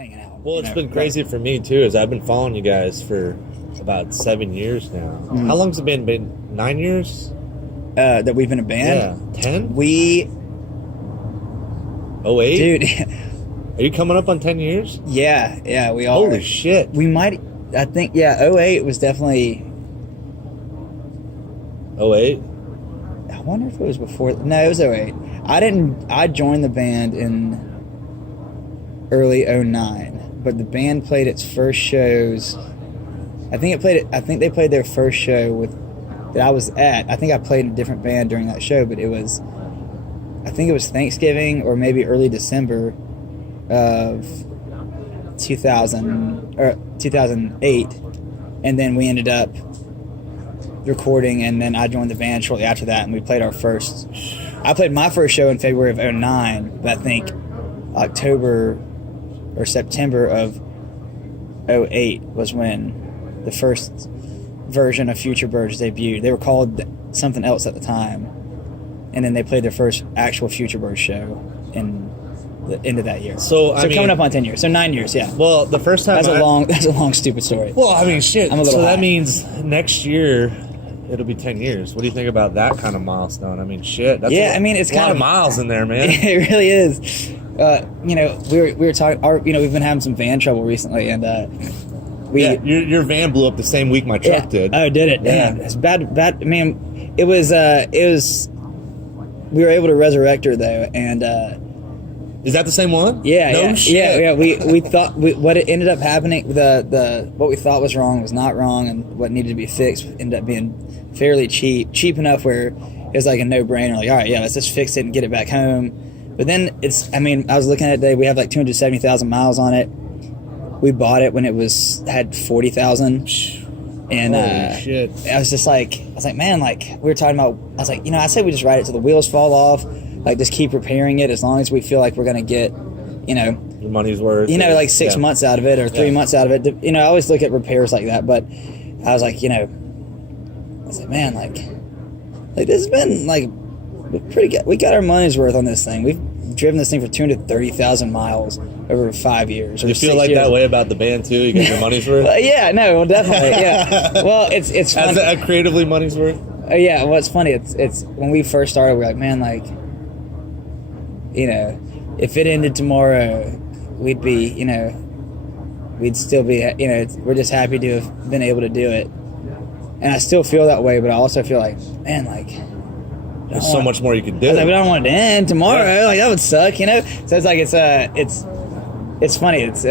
hanging out. Well, it's been crazy for me too, is I've been following you guys for about 7 years now. Mm-hmm. How long's it been? 9 years? That we've been a band? Yeah. 10? We... 08? Dude. Are you coming up on 10 years? Yeah, we are. Holy shit. We might... I think, 08 was definitely... 08? I wonder if it was before... No, it was 08. I joined the band in early 09, but the band played its first shows... I think they played their first show that I was at. I think I played in a different band during that show, but I think it was Thanksgiving or maybe early December of 2008, and then we ended up recording, and then I joined the band shortly after that, and we played I played my first show in February of 09, but I think October or September of 08 was when the first version of Futurebirds debuted. They were called something else at the time, and then they played their first actual Futurebirds show in the end of that year. So coming up on 10 years. So 9 years, yeah. Well, the first time that's a long stupid story. Well, I mean, shit. I'm a little so high. That means next year it'll be 10 years. What do you think about that kind of milestone? I mean, shit. That's it's a lot of miles in there, man. It really is. We were talking. We've been having some van trouble recently, and your van blew up the same week my truck did. Oh, did it? Yeah. Damn, it's bad. I mean, it was. We were able to resurrect her though, and. Is that the same one? Yeah, no yeah, shit. yeah. We thought what it ended up happening. What we thought was wrong was not wrong, and what needed to be fixed ended up being fairly cheap enough where it was like a no-brainer. Like, all right, yeah, let's just fix it and get it back home. But then I was looking at it today. We have like 270,000 miles on it. We bought it when it had 40,000. And holy shit. I was like, man, like we were talking about. I was like, I say we just ride it till the wheels fall off. Like, just keep repairing it as long as we feel like we're going to get, your money's worth. Like 6 months out of it or 3 months out of it. I always look at repairs like that. But I was like, man, like this has been, like, pretty good. We got our money's worth on this thing. We've driven this thing for 230,000 miles over 5 years. You feel like years. That way about the band, too? You get your money's worth? Yeah, no, definitely, yeah. Well, it's funny. As creatively money's worth? Yeah, well, it's funny. It's when we first started, we're like, man, like, if it ended tomorrow, we'd be, we'd still be, we're just happy to have been able to do it. And I still feel that way, but I also feel like, man, like, there's so much more you could do. I don't want it to end tomorrow. Yeah. Like, that would suck, So it's like, it's funny. It's,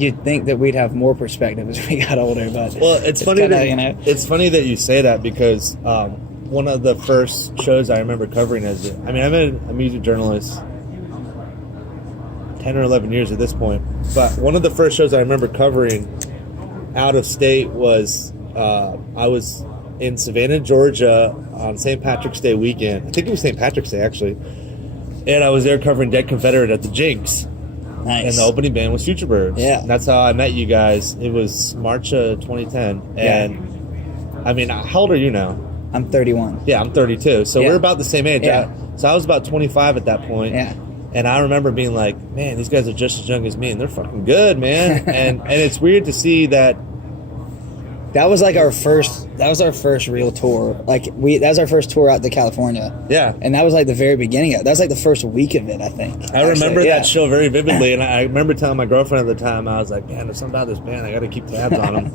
you'd think that we'd have more perspective as we got older, but it's funny it's funny that you say that, because one of the first shows I remember covering I've been a music journalist 10 or 11 years at this point, but one of the first shows I remember covering out of state was I was in Savannah, Georgia on St. Patrick's Day weekend. I think it was St. Patrick's Day, actually, and I was there covering Dead Confederate at the Jinx. Nice. And the opening band was Futurebirds. Yeah. And that's how I met you guys. It was March of 2010. And, how old are you now? I'm 31. Yeah, I'm 32. So we're about the same age. Yeah. So I was about 25 at that point. Yeah. And I remember being like, man, these guys are just as young as me, and they're fucking good, man. and it's weird to see that. That was like our first real tour. That was our first tour out to California. Yeah. And that was like the very beginning of it. That was like the first week of it, I think. I remember that show very vividly, and I remember telling my girlfriend at the time, I was like, man, there's something about this band, I got to keep tabs on them.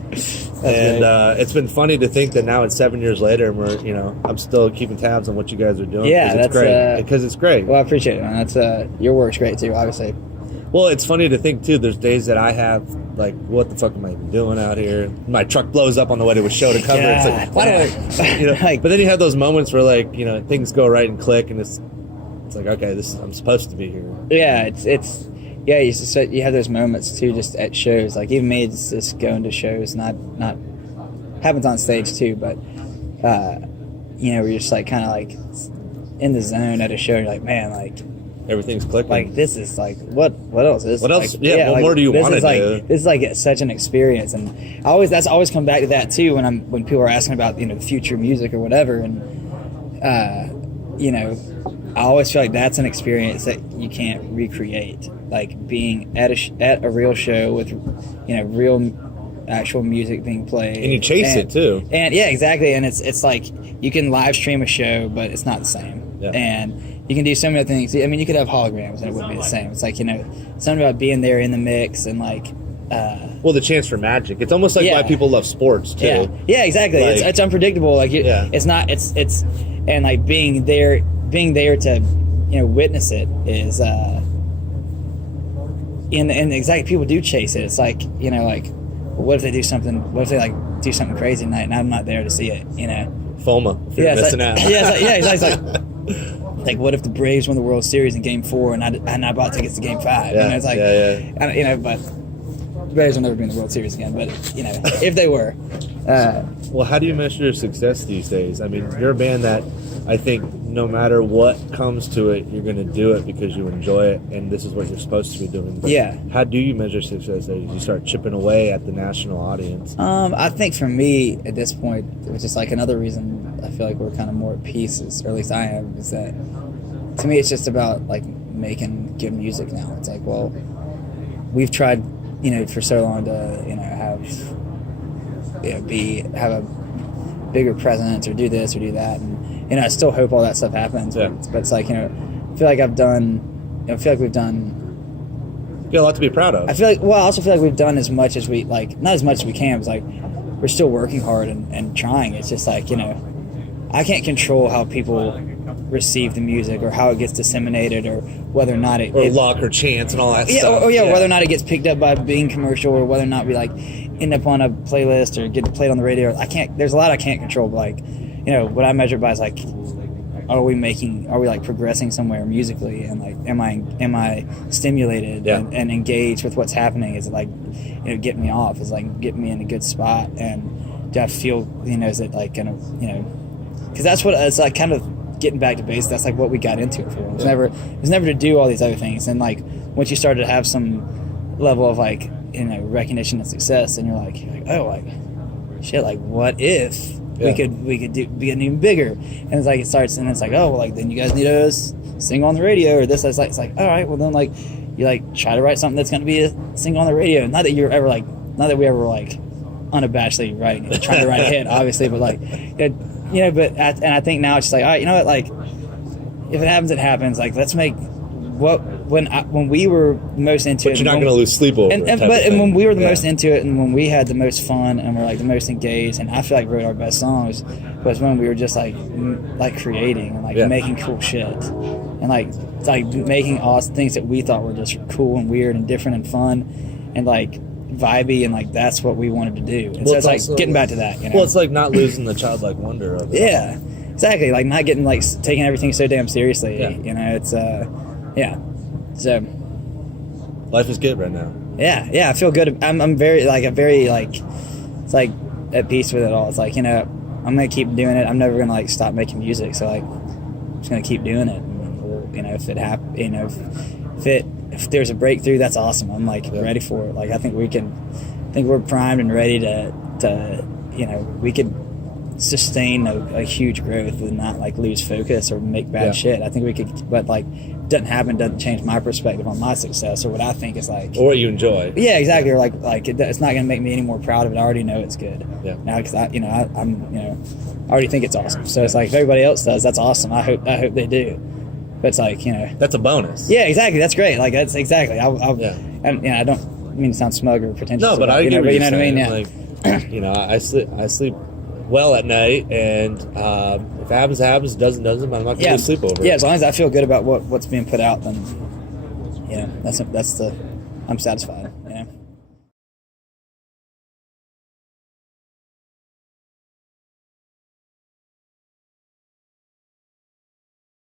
And it's been funny to think that now it's 7 years later, and we're, I'm still keeping tabs on what you guys are doing. Yeah, that's great. Because it's great. Well, I appreciate it, man. That's your work's great too, obviously. Well, it's funny to think, too, there's days that I have, like, what the fuck am I even doing out here? My truck blows up on the way to a show to cover. Yeah. It's like, why do I... but then you have those moments where, like, things go right and click, and it's like, okay, I'm supposed to be here. Yeah, you have those moments, too, just at shows. Like, even me, it's just going to shows, not happens on stage, too, but, where you're just, like, kind of, like, in the zone at a show, and you're like, man, like... Everything's clicking. Like, this is like, what else is what else? Like, what more do you want to do? This is like such an experience, and that's always come back to that too when people are asking about the future music or whatever, and I always feel like that's an experience that you can't recreate. Like being at a real show with, real actual music being played. And you chase it too. And yeah, exactly. And it's like you can live stream a show, but it's not the same. Yeah. And you can do so many other things. I mean, you could have holograms and it wouldn't be the same. It's like, something about being there in the mix and like... well, the chance for magic. It's almost like why people love sports too. Yeah, exactly. Like, it's unpredictable. Like it's not. It's and like being there to witness it is. And exactly, people do chase it. It's like what if they do something? What if they like do something crazy tonight and I'm not there to see it? FOMO. If you're missing out. It's like what if the Braves won the World Series in Game 4 and I'm about to get to Game 5? Yeah, It's like but. Bears will never be in the World Series again, but if they were. Well, how do you measure your success these days? I mean, you're a band that I think no matter what comes to it, you're going to do it because you enjoy it, and this is what you're supposed to be doing. But how do you measure success as you start chipping away at the national audience? I think for me at this point, which is like another reason I feel like we're kind of more at peace, or at least I am, is that to me it's just about like making good music now. It's like, well, we've tried for so long to have a bigger presence or do this or do that, and I still hope all that stuff happens. But it's like I feel like we've done. You have a lot to be proud of. I also feel like we've done as much as we like, not as much as we can. It's like we're still working hard and trying. It's just like I can't control how people receive the music or how it gets disseminated or whether or not it luck or chance and all that stuff. Whether or not it gets picked up by being commercial or whether or not we like end up on a playlist or get played on the radio. There's a lot I can't control, but like what I measure by is like are we like progressing somewhere musically, and like am I stimulated and engaged with what's happening? Is it like get me off? Is it like get me in a good spot? And do I feel is it like gonna because that's what it's like, kind of getting back to basics. That's like what we got into it for. It was never to do all these other things. And like once you started to have some level of like recognition and success, and you're like oh, like shit, like what if we could be even bigger? And it's like it starts, and it's like oh, well, like then you guys need to sing on the radio or this. It's like all right, well then like you like try to write something that's going to be a sing on the radio. Not that we ever like unabashedly writing it, trying to write a hit, obviously, but like but I think now it's just like, all right, you know what, like if it happens, it happens. Like let's make when we were most into it. But you're not going to lose sleep over it. And when we were the most into it, and when we had the most fun, and we're like the most engaged, and I feel like wrote our best songs was when we were just like creating and like making cool shit, and like making awesome things that we thought were just cool and weird and different and fun, and like vibey, and like that's what we wanted to do. And so it's like getting back to that. Well, it's like not losing the childlike wonder of it. Yeah, exactly. Like not getting like taking everything so damn seriously. It's so life is good right now. I feel good. I'm very it's like at peace with it all. It's like I'm gonna keep doing it. I'm never gonna like stop making music. So like I'm just gonna keep doing it. And, if it happens, if there's a breakthrough, that's awesome. I'm like ready for it. Like I think we're primed and ready to we could sustain a huge growth and not like lose focus or make bad shit. I think we could, but like doesn't change my perspective on my success or what I think is like, or what you enjoy. Yeah, exactly. Or like it's not going to make me any more proud of it. I already know it's good. Yeah. Now because I already think it's awesome. So it's like if everybody else does, that's awesome. I hope they do. But it's like that's a bonus. Yeah, exactly. That's great. Like that's exactly. And I don't mean to sound smug or pretentious. No, but I get what you're saying. What I mean? Yeah. Like I sleep well at night, and if it happens, it happens. Doesn't, but I'm not going to sleep over it. Yeah, as long as I feel good about what's being put out, then that's I'm satisfied.